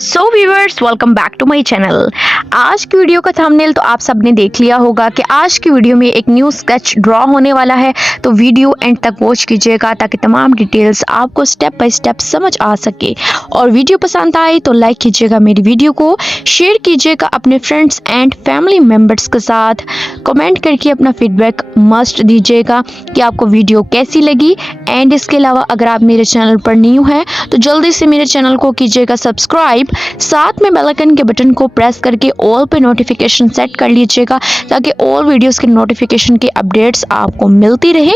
So viewers, welcome back to my channel. आज की वीडियो का थंबनेल तो आप सबने देख लिया होगा कि आज की वीडियो में एक न्यू स्केच ड्रॉ होने वाला है। तो वीडियो एंड तक वॉच कीजिएगा ताकि तमाम डिटेल्स आपको स्टेप बाय स्टेप समझ आ सके। और वीडियो पसंद आए तो लाइक कीजिएगा मेरी वीडियो को, शेयर कीजिएगा अपने फ्रेंड्स एंड फैमिली मेम्बर्स के साथ, कमेंट करके अपना फीडबैक मस्ट दीजिएगा कि आपको वीडियो कैसी लगी। एंड इसके अलावा अगर आप मेरे चैनल पर न्यू हैं तो जल्दी से मेरे चैनल को कीजिएगा सब्सक्राइब, साथ में बेल आइकन के बटन को प्रेस करके ऑल पे नोटिफिकेशन सेट कर लीजिएगा ताकि ऑल वीडियोस के नोटिफिकेशन की अपडेट्स आपको मिलती रहे।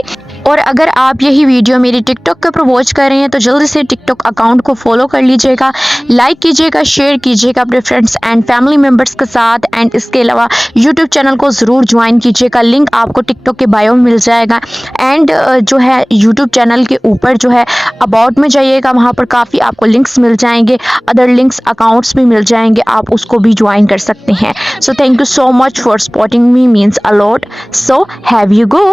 और अगर आप यही वीडियो मेरी टिकटॉक के ऊपर वॉच कर रहे हैं तो जल्दी से टिकटॉक अकाउंट को फॉलो कर लीजिएगा, लाइक कीजिएगा, शेयर कीजिएगा अपने फ्रेंड्स एंड फैमिली मेम्बर्स के साथ। एंड इसके अलावा यूट्यूब चैनल को ज़रूर ज्वाइन कीजिएगा, लिंक आपको टिकटॉक के बायो में मिल जाएगा। एंड जो है यूट्यूब चैनल के ऊपर जो है अबाउट में जाइएगा, वहाँ पर काफ़ी आपको लिंक्स मिल जाएंगे, अदर लिंक्स अकाउंट्स भी मिल जाएंगे, आप उसको भी ज्वाइन कर सकते हैं। So thank you so much for supporting me, means a lot. So have you go.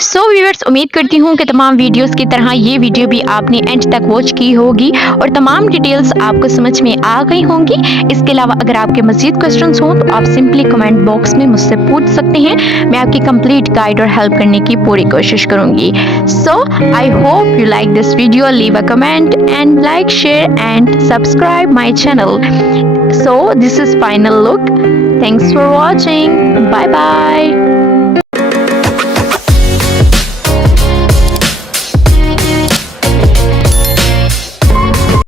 So viewers, उम्मीद करती हूँ कि तमाम वीडियोस की तरह ये वीडियो भी आपने एंड तक वॉच की होगी और तमाम डिटेल्स आपको समझ में आ गई होंगी। इसके अलावा अगर आपके मज़ीद क्वेश्चंस हों तो आप सिंपली कमेंट बॉक्स में मुझसे पूछ सकते हैं। मैं आपकी कंप्लीट गाइड और हेल्प करने की पूरी कोशिश करूँगी। So I hope you like this video, leave a comment and like, share and subscribe my channel. So this is final look. Thanks for watching. Bye bye.